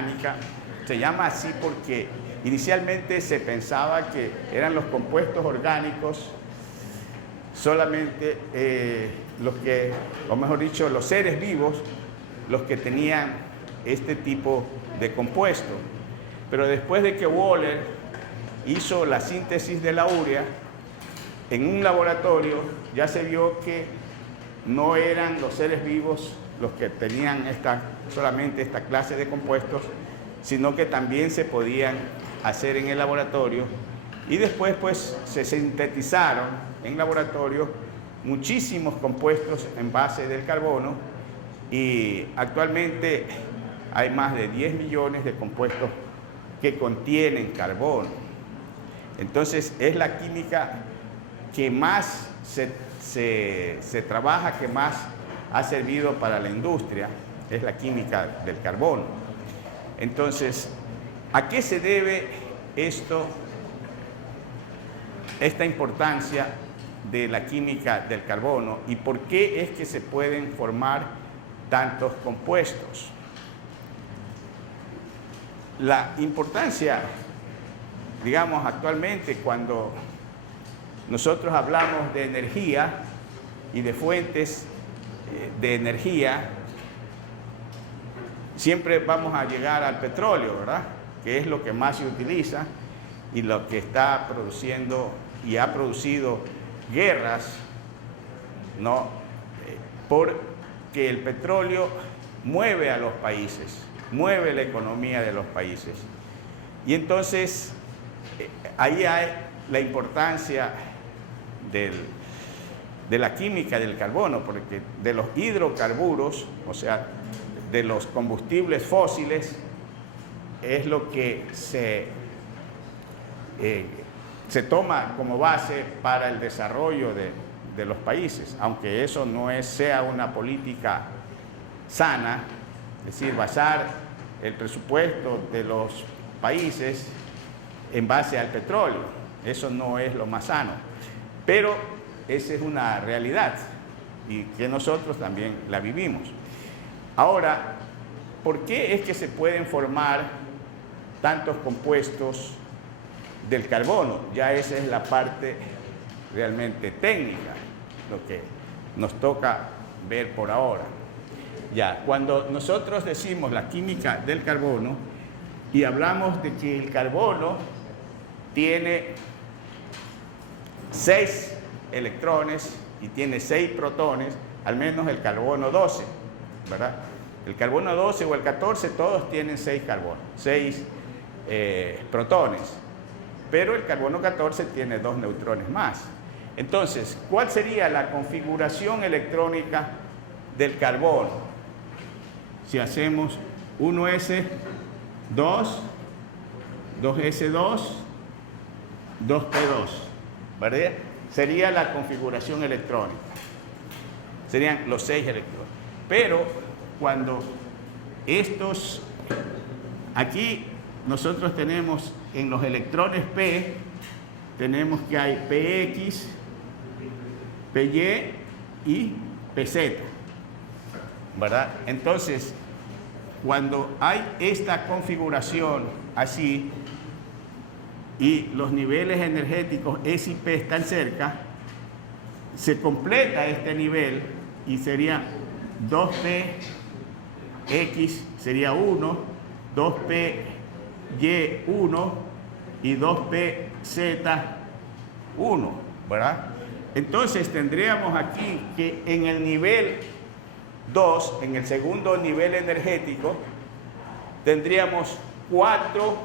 orgánica. Se llama así porque inicialmente se pensaba que eran los compuestos orgánicos solamente los que, o mejor dicho, los seres vivos, los que tenían este tipo de compuesto. Pero después de que Wohler hizo la síntesis de la urea, en un laboratorio ya se vio que no eran los seres vivos los que tenían solamente esta clase de compuestos, sino que también se podían hacer en el laboratorio, y después pues se sintetizaron en laboratorio muchísimos compuestos en base del carbono, y actualmente hay más de 10 millones de compuestos que contienen carbono. Entonces es la química que más se trabaja, que más ha servido para la industria, es la química del carbono. Entonces, ¿a qué se debe esta importancia de la química del carbono y por qué es que se pueden formar tantos compuestos? La importancia, digamos, actualmente cuando nosotros hablamos de energía y de fuentes de energía, siempre vamos a llegar al petróleo, ¿verdad? Que es lo que más se utiliza y lo que está produciendo y ha producido guerras, ¿no? Porque el petróleo mueve a los países, mueve la economía de los países. Y entonces, ahí hay la importancia de la química del carbono, porque de los hidrocarburos, o sea, de los combustibles fósiles, es lo que se toma como base para el desarrollo de los países, aunque eso no sea una política sana, es decir, basar el presupuesto de los países en base al petróleo, eso no es lo más sano, pero esa es una realidad y que nosotros también la vivimos. Ahora, ¿por qué es que se pueden formar tantos compuestos del carbono? Ya esa es la parte realmente técnica, lo que nos toca ver por ahora. Ya, cuando nosotros decimos la química del carbono y hablamos de que el carbono tiene 6 electrones y tiene 6 protones, al menos el carbono 12, ¿verdad? El carbono 12 o el 14, todos tienen 6 protones, pero el carbono 14 tiene 2 neutrones más. Entonces, ¿cuál sería la configuración electrónica del carbono? Si hacemos 1s, 2, 2s2, 2p2, ¿verdad? Sería la configuración electrónica. Serían los 6 electrones. Pero cuando aquí nosotros tenemos en los electrones P, tenemos que hay PX, PY y PZ, ¿verdad? Entonces, cuando hay esta configuración así y los niveles energéticos S y P están cerca, se completa este nivel y sería 2PX sería 1, 2PY1 y 2PZ 1, ¿verdad? Entonces tendríamos aquí que en el nivel 2, en el segundo nivel energético, tendríamos 4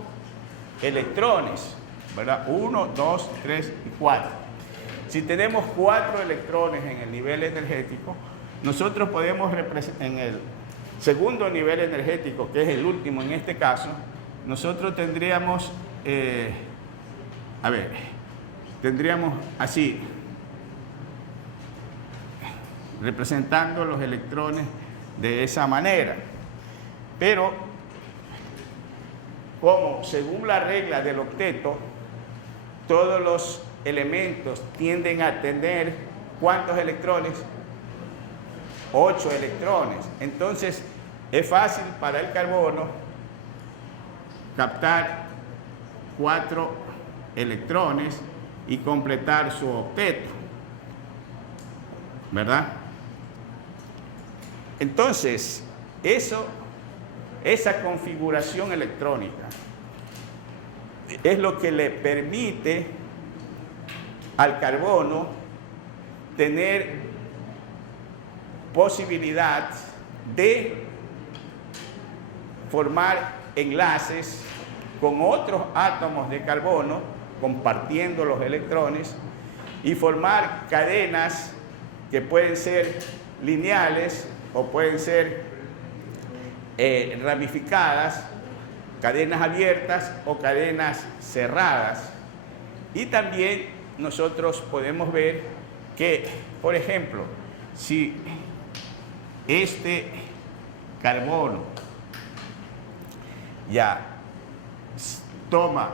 electrones, ¿verdad? 1, 2, 3 y 4. Si tenemos 4 electrones en el nivel energético, nosotros podemos representar en el segundo nivel energético, que es el último en este caso, nosotros tendríamos, tendríamos así, representando los electrones de esa manera. Pero, como según la regla del octeto, todos los elementos tienden a tener, ¿cuántos electrones? 8 electrones. Entonces, es fácil para el carbono captar 4 electrones y completar su octeto, ¿verdad? Entonces, esa configuración electrónica es lo que le permite al carbono tener posibilidad de formar enlaces con otros átomos de carbono, compartiendo los electrones, y formar cadenas que pueden ser lineales o pueden ser ramificadas, cadenas abiertas o cadenas cerradas. Y también nosotros podemos ver que, por ejemplo, si este carbono ya toma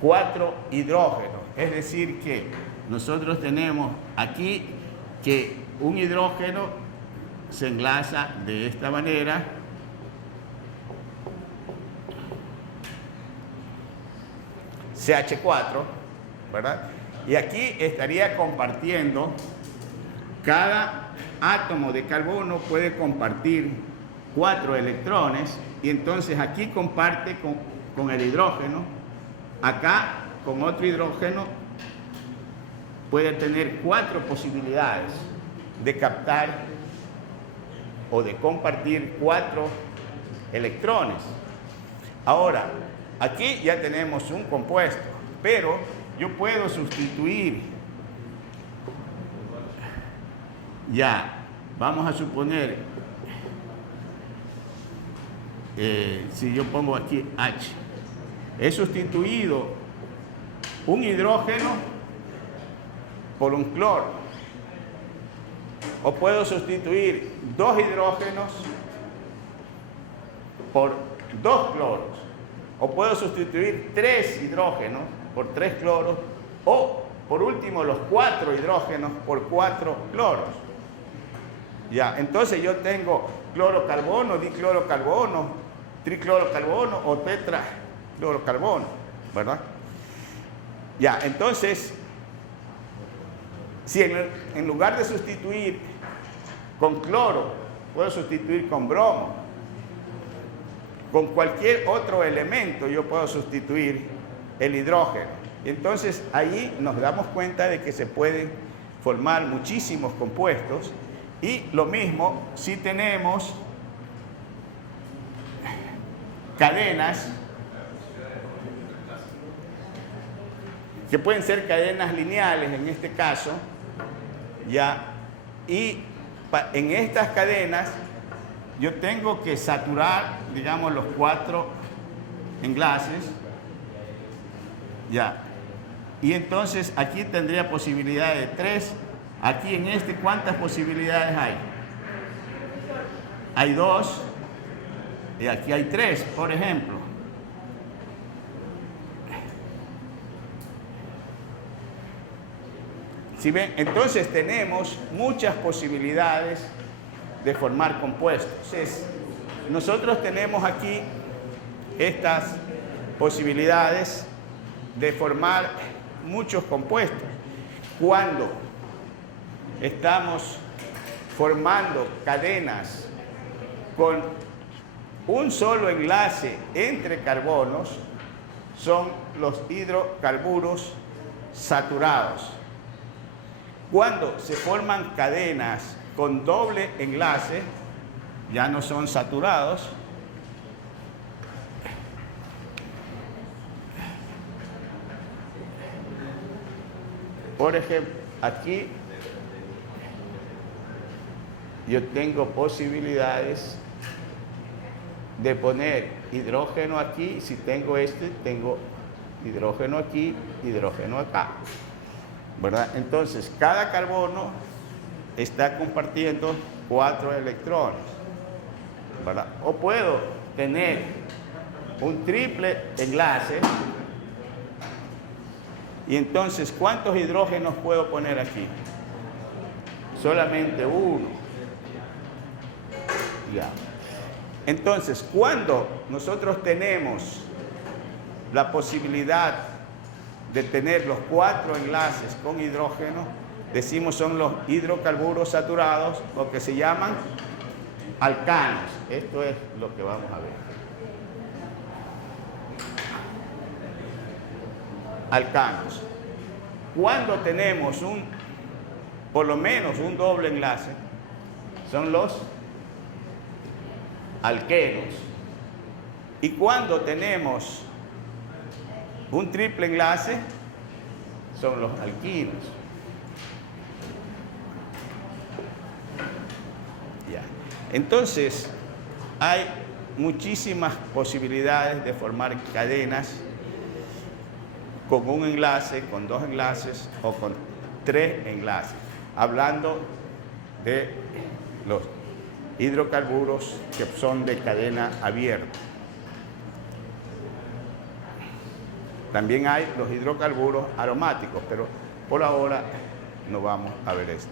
4 hidrógenos, es decir que nosotros tenemos aquí que un hidrógeno se enlaza de esta manera, CH4, ¿verdad? Y aquí estaría compartiendo, cada átomo de carbono puede compartir 4 electrones, y entonces aquí comparte con el hidrógeno, acá con otro hidrógeno puede tener 4 posibilidades de captar o de compartir 4 electrones. Ahora, aquí ya tenemos un compuesto, pero yo puedo sustituir, ya, vamos a suponer, si yo pongo aquí H, he sustituido un hidrógeno por un cloro, o puedo sustituir 2 hidrógenos por 2 cloros, o puedo sustituir 3 hidrógenos por 3 cloros, o por último los 4 hidrógenos por 4 cloros. Ya, entonces yo tengo clorocarbono, diclorocarbono, triclorocarbono o tetraclorocarbono, ¿verdad? Ya, entonces, si en lugar de sustituir con cloro, puedo sustituir con bromo, con cualquier otro elemento yo puedo sustituir el hidrógeno. Entonces ahí nos damos cuenta de que se pueden formar muchísimos compuestos, y lo mismo si tenemos cadenas que pueden ser cadenas lineales en este caso, ya, y en estas cadenas yo tengo que saturar, digamos, los 4 enlaces, ya, y entonces aquí tendría posibilidad de 3. Aquí en este, ¿cuántas posibilidades hay? Hay 2, y aquí hay 3, por ejemplo. ¿Sí ven? Entonces tenemos muchas posibilidades de formar compuestos. Entonces, nosotros tenemos aquí estas posibilidades de formar muchos compuestos. Cuando estamos formando cadenas con un solo enlace entre carbonos, son los hidrocarburos saturados. Cuando se forman cadenas con doble enlace, ya no son saturados. Por ejemplo, aquí yo tengo posibilidades de poner hidrógeno aquí. Si tengo este, tengo hidrógeno aquí, hidrógeno acá, ¿verdad? Entonces, cada carbono está compartiendo 4 electrones, ¿verdad? O puedo tener un triple enlace, y entonces, ¿cuántos hidrógenos puedo poner aquí? Solamente uno. Ya. Entonces, cuando nosotros tenemos la posibilidad de tener los 4 enlaces con hidrógeno, decimos son los hidrocarburos saturados, o que se llaman alcanos. Esto es lo que vamos a ver. Alcanos. Cuando tenemos por lo menos un doble enlace, son los alquenos. Y cuando tenemos un triple enlace, son los alquinos. Ya. Entonces, hay muchísimas posibilidades de formar cadenas con un enlace, con 2 enlaces o con 3 enlaces, hablando de los hidrocarburos que son de cadena abierta. También hay los hidrocarburos aromáticos, pero por ahora no vamos a ver esto.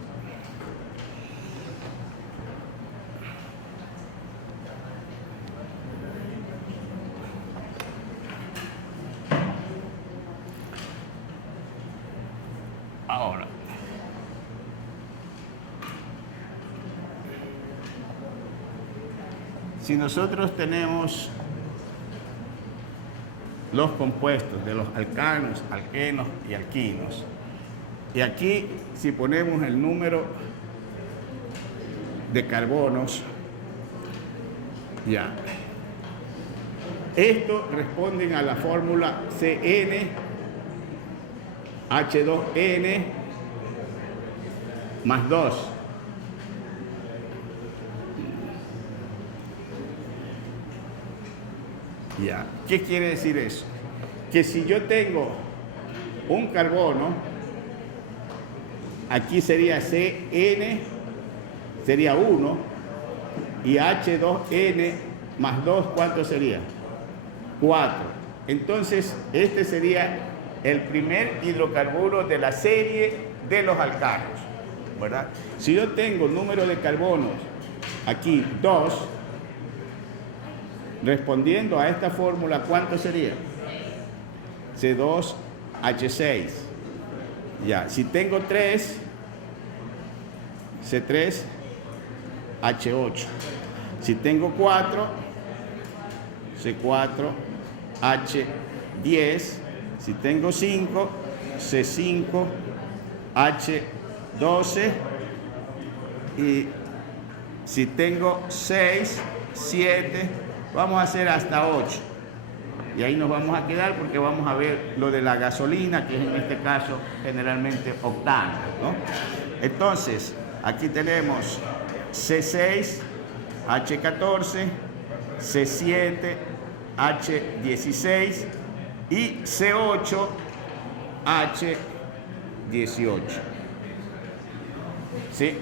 Ahora, si nosotros tenemos los compuestos de los alcanos, alquenos y alquinos, y aquí si ponemos el número de carbonos, ya, estos responden a la fórmula CnH2n más 2. Ya. ¿Qué quiere decir eso? Que si yo tengo un carbono, aquí sería Cn, sería 1, y H2n más 2, ¿cuánto sería? 4. Entonces, este sería el primer hidrocarburo de la serie de los alcanos, ¿verdad? Si yo tengo número de carbonos aquí 2, respondiendo a esta fórmula, ¿cuánto sería? C2H6. Ya, si tengo 3, C3H8. Si tengo 4, C4H10. Si tengo 5, C5H12. Y si tengo 6, 7, vamos a hacer hasta 8. Y ahí nos vamos a quedar porque vamos a ver lo de la gasolina, que es en este caso generalmente octano, ¿no? Entonces, aquí tenemos C6H14, C7H16 y C8H18. ¿Sí?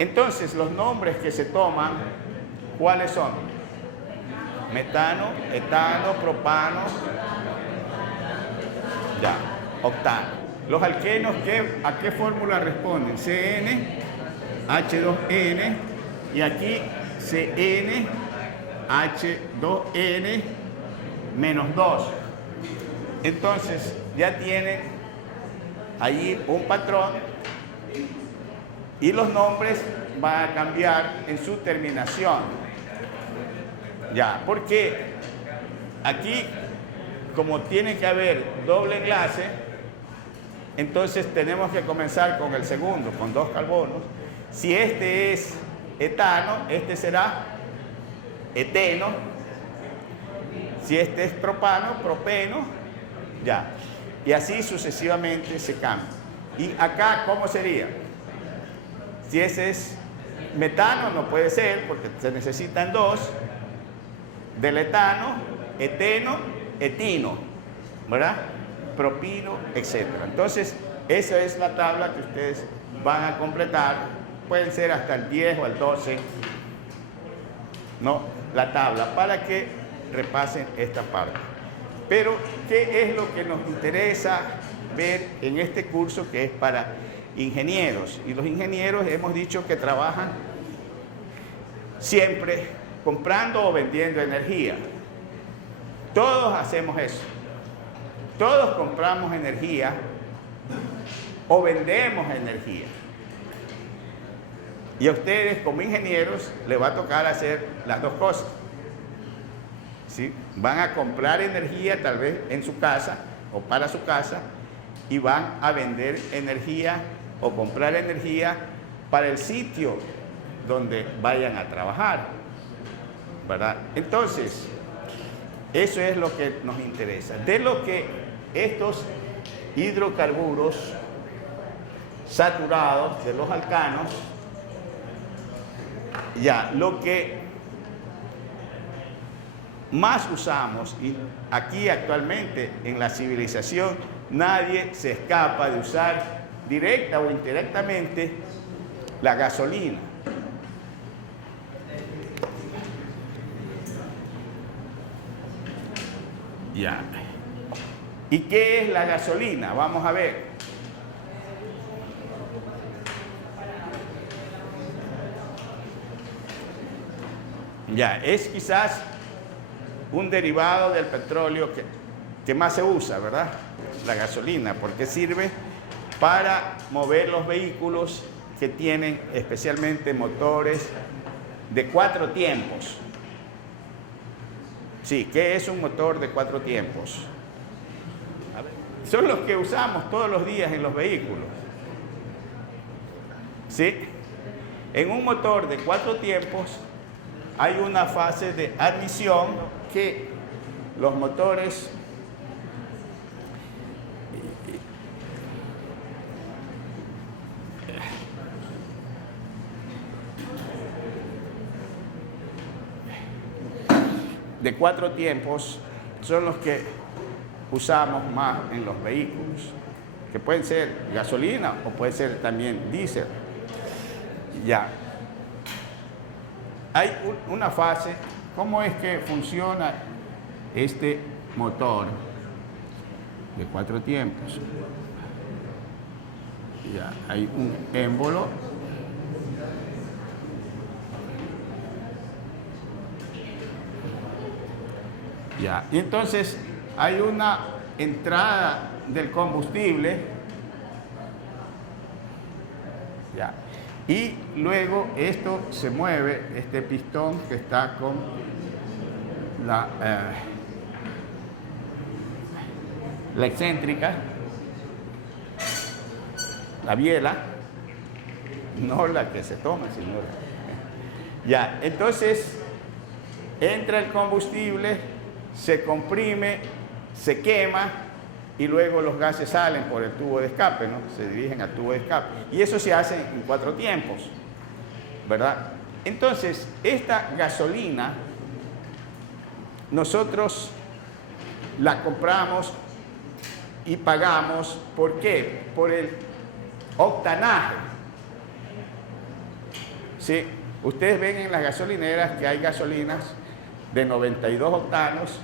Entonces, los nombres que se toman, ¿cuáles son? Metano, etano, propano, ya, octano. Los alquenos, ¿a qué fórmula responden? Cn, H2n, y aquí Cn, H2n, menos 2. Entonces, ya tienen allí un patrón y los nombres van a cambiar en su terminación. Ya, porque aquí, como tiene que haber doble enlace, entonces tenemos que comenzar con el segundo, con 2 carbonos. Si este es etano, este será eteno. Si este es propano, propeno, ya. Y así sucesivamente se cambia. Y acá, ¿cómo sería? Si ese es metano, no puede ser, porque se necesitan 2. Del etano, eteno, etino, ¿verdad? Propino, etc. Entonces, esa es la tabla que ustedes van a completar. Pueden ser hasta el 10 o el 12, ¿no? La tabla, para que repasen esta parte. Pero, ¿qué es lo que nos interesa ver en este curso que es para ingenieros? Y los ingenieros hemos dicho que trabajan siempre comprando o vendiendo energía. Todos hacemos eso. Todos compramos energía o vendemos energía. Y a ustedes como ingenieros les va a tocar hacer las dos cosas. ¿Sí? Van a comprar energía tal vez en su casa o para su casa y van a vender energía o comprar energía para el sitio donde vayan a trabajar, ¿verdad? Entonces, eso es lo que nos interesa. De lo que estos hidrocarburos saturados, de los alcanos, ya, lo que más usamos, y aquí actualmente en la civilización nadie se escapa de usar directa o indirectamente la gasolina. Ya. ¿Y qué es la gasolina? Vamos a ver. Ya, es quizás un derivado del petróleo que más se usa, ¿verdad? La gasolina, porque sirve para mover los vehículos que tienen especialmente motores de 4 tiempos. Sí, ¿qué es un motor de 4 tiempos? Son los que usamos todos los días en los vehículos. ¿Sí? En un motor de 4 tiempos hay una fase de admisión que los motores de 4 tiempos son los que usamos más en los vehículos, que pueden ser gasolina o puede ser también diésel. Ya. Hay una fase, ¿cómo es que funciona este motor de 4 tiempos? Ya, hay un émbolo. Ya, y entonces hay una entrada del combustible. Ya. Y luego esto se mueve, este pistón que está con la excéntrica, la biela, no la que se toma, sino ya. Entonces entra el combustible, se comprime, se quema y luego los gases salen por el tubo de escape, ¿no? Se dirigen al tubo de escape. Y eso se hace en 4 tiempos, ¿verdad? Entonces, esta gasolina, nosotros la compramos y pagamos, ¿por qué? Por el octanaje. ¿Sí? Ustedes ven en las gasolineras que hay gasolinas de 92 octanos,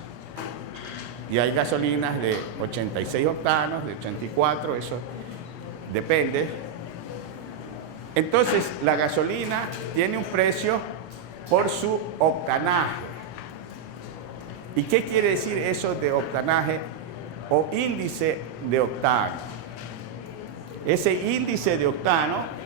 y hay gasolinas de 86 octanos, de 84, eso depende. Entonces, la gasolina tiene un precio por su octanaje. ¿Y qué quiere decir eso de octanaje o índice de octano? Ese índice de octano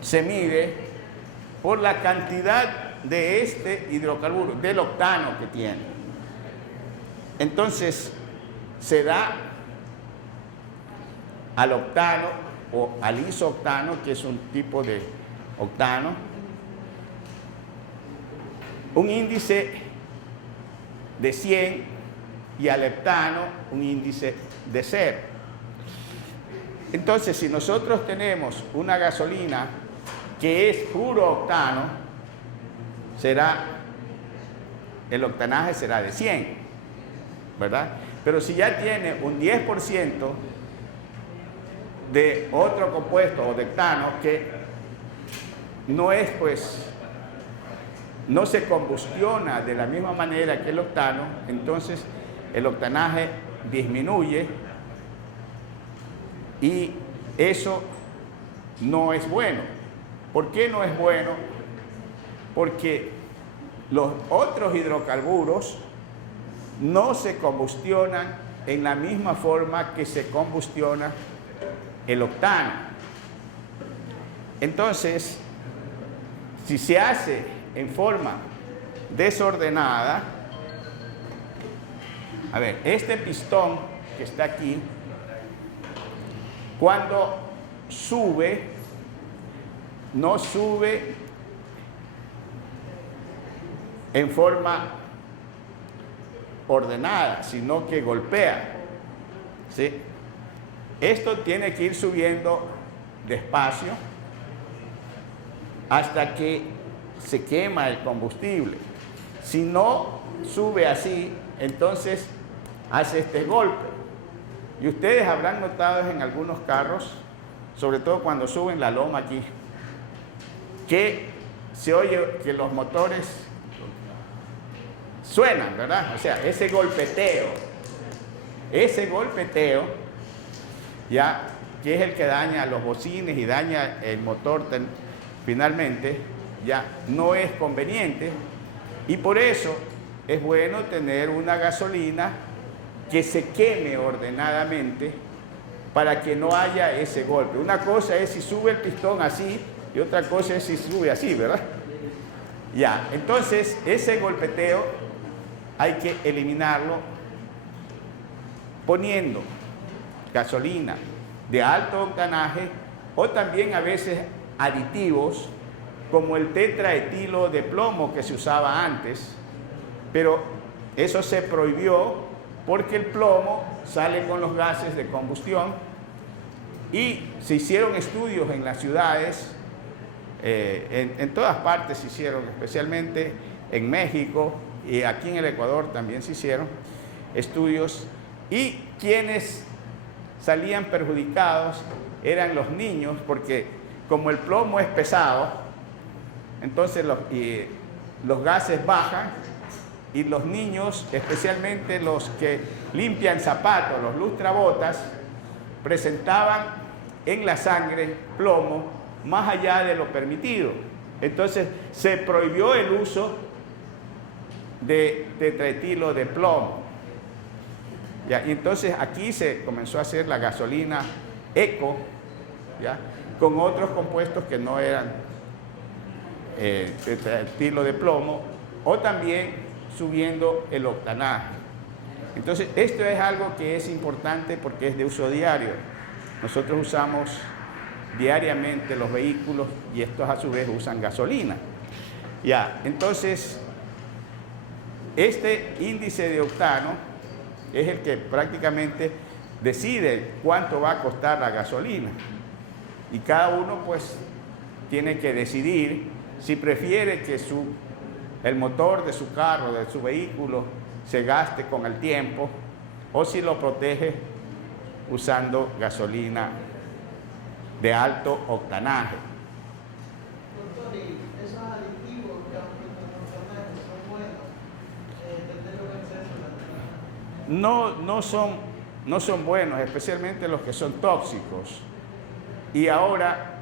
se mide por la cantidad de este hidrocarburo, del octano que tiene. Entonces, se da al octano o al isooctano, que es un tipo de octano, un índice de 100 y al heptano un índice de 0. Entonces, si nosotros tenemos una gasolina que es puro octano, el octanaje será de 100, ¿verdad? Pero si ya tiene un 10% de otro compuesto o de octano que no es, pues, no se combustiona de la misma manera que el octano, entonces el octanaje disminuye Y eso no es bueno. ¿Por qué no es bueno? Porque los otros hidrocarburos no se combustionan en la misma forma que se combustiona el octano. Entonces, si se hace en forma desordenada, a ver, este pistón que está aquí, cuando sube, no sube en forma ordenada, sino que golpea, ¿sí? Esto tiene que ir subiendo despacio hasta que se quema el combustible. Si no sube así, entonces hace este golpe. Y ustedes habrán notado en algunos carros, sobre todo cuando suben la loma aquí, que se oye que los motores suenan, ¿verdad? O sea, ese golpeteo, ya, que es el que daña los bocines y daña el motor finalmente, ya no es conveniente. Y por eso es bueno tener una gasolina que se queme ordenadamente para que no haya ese golpe. Una cosa es si sube el pistón así y otra cosa es si sube así, ¿verdad? Ya, entonces ese golpeteo hay que eliminarlo poniendo gasolina de alto octanaje o también a veces aditivos como el tetraetilo de plomo que se usaba antes, pero eso se prohibió porque el plomo sale con los gases de combustión y se hicieron estudios en las ciudades, en todas partes se hicieron, especialmente en México y aquí en el Ecuador también se hicieron estudios, y quienes salían perjudicados eran los niños, porque como el plomo es pesado, entonces los gases bajan y los niños, especialmente los que limpian zapatos, los lustrabotas, presentaban en la sangre plomo más allá de lo permitido. Entonces se prohibió el uso de tetraetilo de plomo. ¿Ya? Y entonces aquí se comenzó a hacer la gasolina eco, ¿ya? Con otros compuestos que no eran tetraetilo de plomo, o también subiendo el octanaje. Entonces esto es algo que es importante porque es de uso diario. Nosotros usamos diariamente los vehículos y estos a su vez usan gasolina. Ya, entonces este índice de octano es el que prácticamente decide cuánto va a costar la gasolina. Y cada uno pues tiene que decidir si prefiere que el motor de su carro, de su vehículo, se gaste con el tiempo o si lo protege usando gasolina de alto octanaje. Doctor, ¿y esos aditivos que han puesto en los octanajes son buenos? ¿Tenerlo en exceso? No son buenos, especialmente los que son tóxicos. Y ahora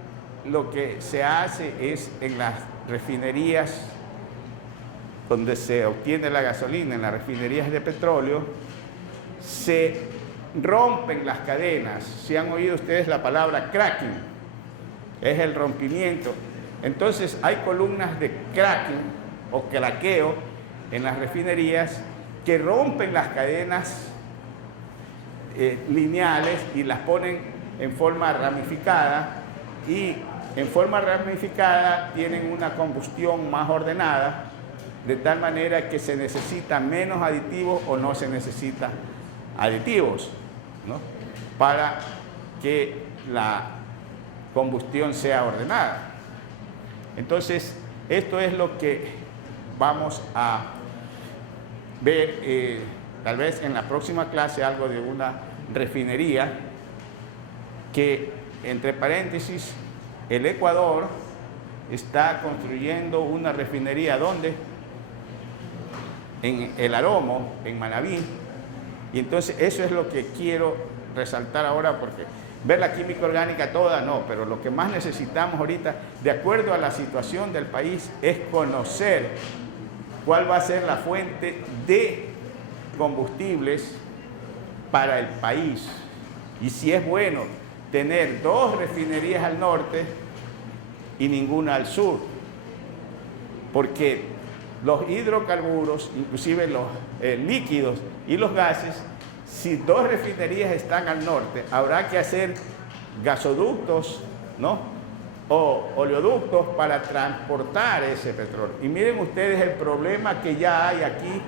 lo que se hace es en las refinerías donde se obtiene la gasolina, en las refinerías de petróleo, se rompen las cadenas. Si han oído ustedes la palabra cracking, es el rompimiento. Entonces hay columnas de cracking o craqueo en las refinerías que rompen las cadenas lineales y las ponen en forma ramificada, y en forma ramificada tienen una combustión más ordenada, de tal manera que se necesitan menos aditivos o no se necesitan aditivos, ¿no? Para que la combustión sea ordenada. Entonces, esto es lo que vamos a ver, tal vez en la próxima clase, algo de una refinería que, entre paréntesis, el Ecuador está construyendo una refinería, ¿dónde? En El Aromo, en Manabí. Y entonces eso es lo que quiero resaltar ahora, porque ver la química orgánica toda, no, pero lo que más necesitamos ahorita, de acuerdo a la situación del país, es conocer cuál va a ser la fuente de combustibles para el país. Y si es bueno tener 2 refinerías al norte y ninguna al sur, porque los hidrocarburos, inclusive los líquidos y los gases, si 2 refinerías están al norte, habrá que hacer gasoductos, ¿no?, o oleoductos para transportar ese petróleo. Y miren ustedes el problema que ya hay aquí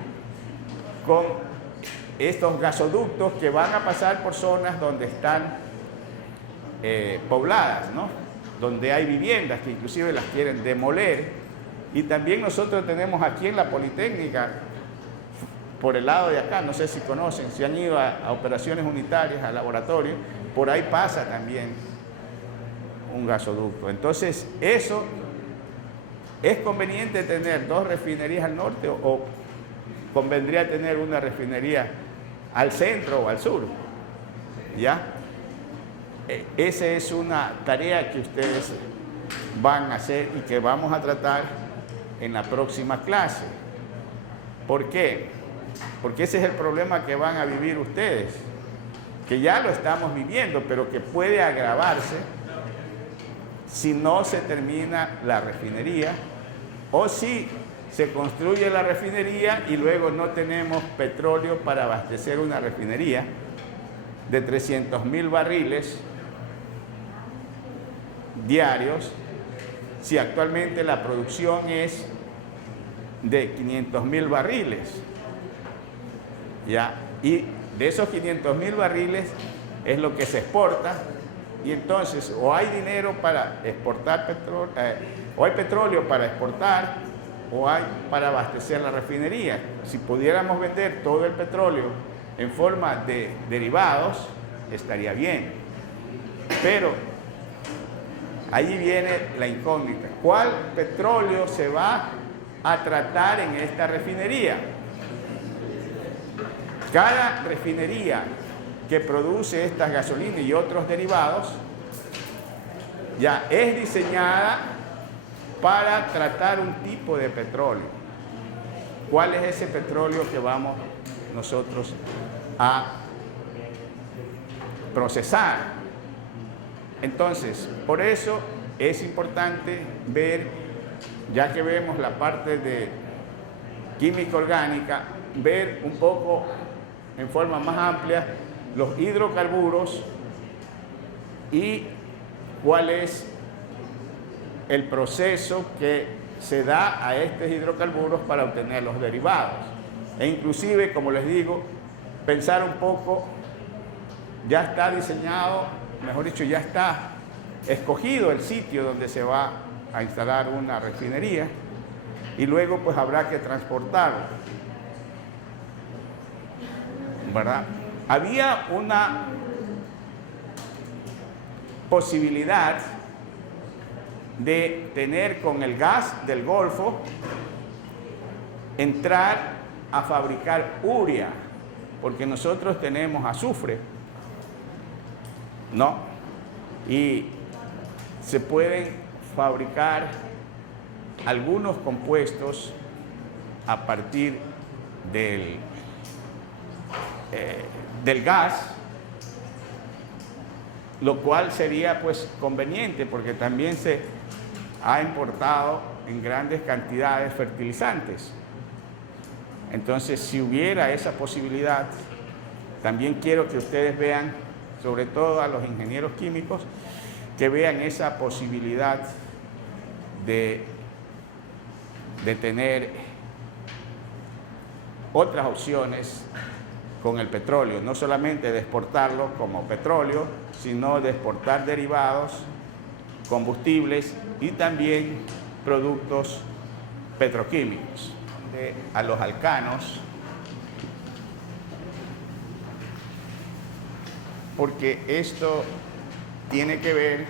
con estos gasoductos que van a pasar por zonas donde están pobladas, ¿no?, donde hay viviendas que inclusive las quieren demoler. Y también nosotros tenemos aquí en la Politécnica, por el lado de acá, no sé si conocen, si han ido a operaciones unitarias, a laboratorio, por ahí pasa también un gasoducto. Entonces, eso es conveniente tener 2 refinerías al norte o convendría tener una refinería al centro o al sur, ¿ya? Esa es una tarea que ustedes van a hacer y que vamos a tratar en la próxima clase. ¿Por qué? Porque ese es el problema que van a vivir ustedes, que ya lo estamos viviendo, pero que puede agravarse si no se termina la refinería o si se construye la refinería y luego no tenemos petróleo para abastecer una refinería de 300,000 barriles diarios, si actualmente la producción es de 500,000 barriles, ¿ya? Y de esos 500,000 barriles es lo que se exporta, y entonces o hay dinero para exportar petróleo, o hay petróleo para exportar, o hay para abastecer la refinería. Si pudiéramos vender todo el petróleo en forma de derivados, estaría bien. Pero allí viene la incógnita. ¿Cuál petróleo se va a tratar en esta refinería? Cada refinería que produce estas gasolinas y otros derivados ya es diseñada para tratar un tipo de petróleo. ¿Cuál es ese petróleo que vamos nosotros a procesar? Entonces, por eso es importante ver, ya que vemos la parte de química orgánica, ver un poco en forma más amplia los hidrocarburos y cuál es el proceso que se da a estos hidrocarburos para obtener los derivados. E inclusive, como les digo, pensar un poco, ya está diseñado, mejor dicho, ya está escogido el sitio donde se va a instalar una refinería y luego pues habrá que transportarlo, ¿verdad? Había una posibilidad de tener con el gas del Golfo, entrar a fabricar urea, porque nosotros tenemos azufre, ¿no? Y se pueden fabricar algunos compuestos a partir del gas, lo cual sería pues conveniente porque también se ha importado en grandes cantidades fertilizantes. Entonces, si hubiera esa posibilidad, también quiero que ustedes vean, sobre todo a los ingenieros químicos, que vean esa posibilidad de tener otras opciones con el petróleo, no solamente de exportarlo como petróleo, sino de exportar derivados, combustibles y también productos petroquímicos. A los alcanos, porque esto tiene que ver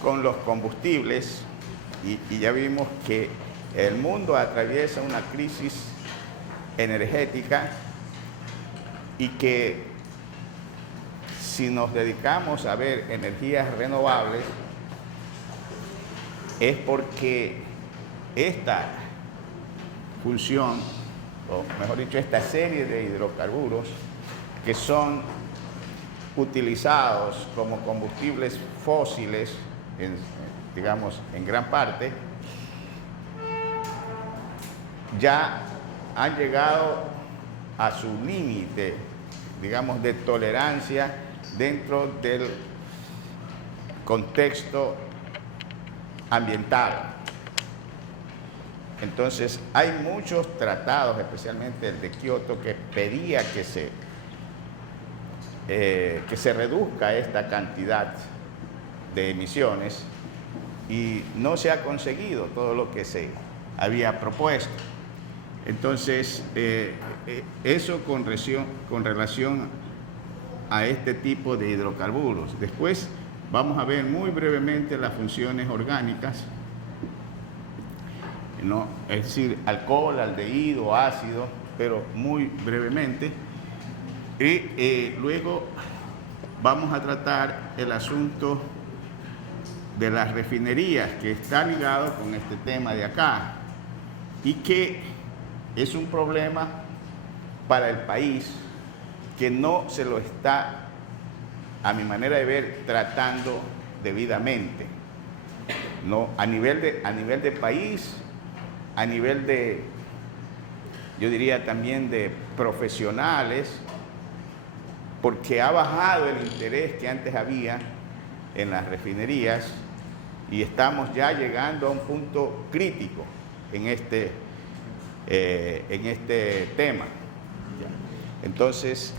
con los combustibles y ya vimos que el mundo atraviesa una crisis energética y que si nos dedicamos a ver energías renovables, es porque esta función, o mejor dicho, esta serie de hidrocarburos que son utilizados como combustibles fósiles, digamos, en gran parte, ya han llegado a su límite, digamos, de tolerancia dentro del contexto ambiental. Entonces, hay muchos tratados, especialmente el de Kioto, que pedía que se reduzca esta cantidad de emisiones y no se ha conseguido todo lo que se había propuesto. Entonces, eso con relación a este tipo de hidrocarburos. Después vamos a ver muy brevemente las funciones orgánicas, ¿no? Es decir, alcohol, aldehído, ácido, pero muy brevemente. Y luego vamos a tratar el asunto de las refinerías, que está ligado con este tema de acá y que es un problema para el país que no se lo está, a mi manera de ver, tratando debidamente, ¿no? A nivel de país, a nivel de, yo diría también de profesionales, porque ha bajado el interés que antes había en las refinerías y estamos ya llegando a un punto crítico en este tema. Entonces,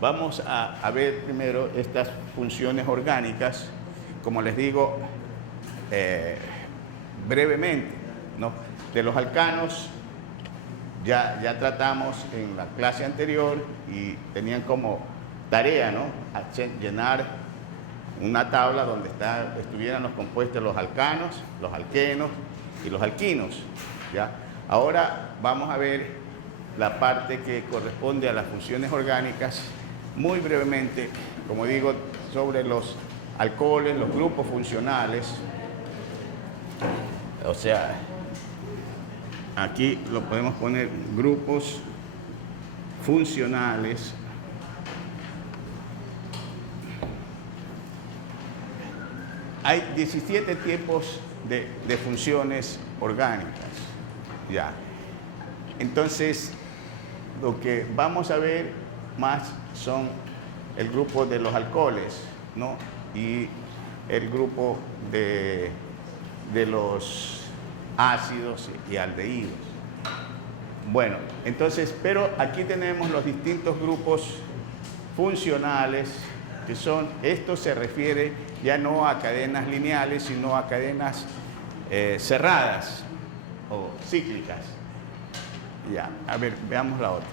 vamos a ver primero estas funciones orgánicas, como les digo, brevemente, ¿no? De los alcanos ya tratamos en la clase anterior y tenían como tarea, ¿no?, llenar una tabla donde estuvieran los compuestos los alcanos, los alquenos y los alquinos, ¿ya? Ahora vamos a ver la parte que corresponde a las funciones orgánicas, muy brevemente, como digo, sobre los alcoholes, los grupos funcionales. O sea, aquí lo podemos poner grupos funcionales. Hay 17 tipos de funciones orgánicas, ya. Entonces, lo que vamos a ver más son el grupo de los alcoholes, ¿no?, y el grupo de los ácidos y aldehídos. Bueno, entonces, pero aquí tenemos los distintos grupos funcionales, que son, esto se refiere ya no a cadenas lineales, sino a cadenas cerradas o cíclicas. Ya, a ver, veamos la otra.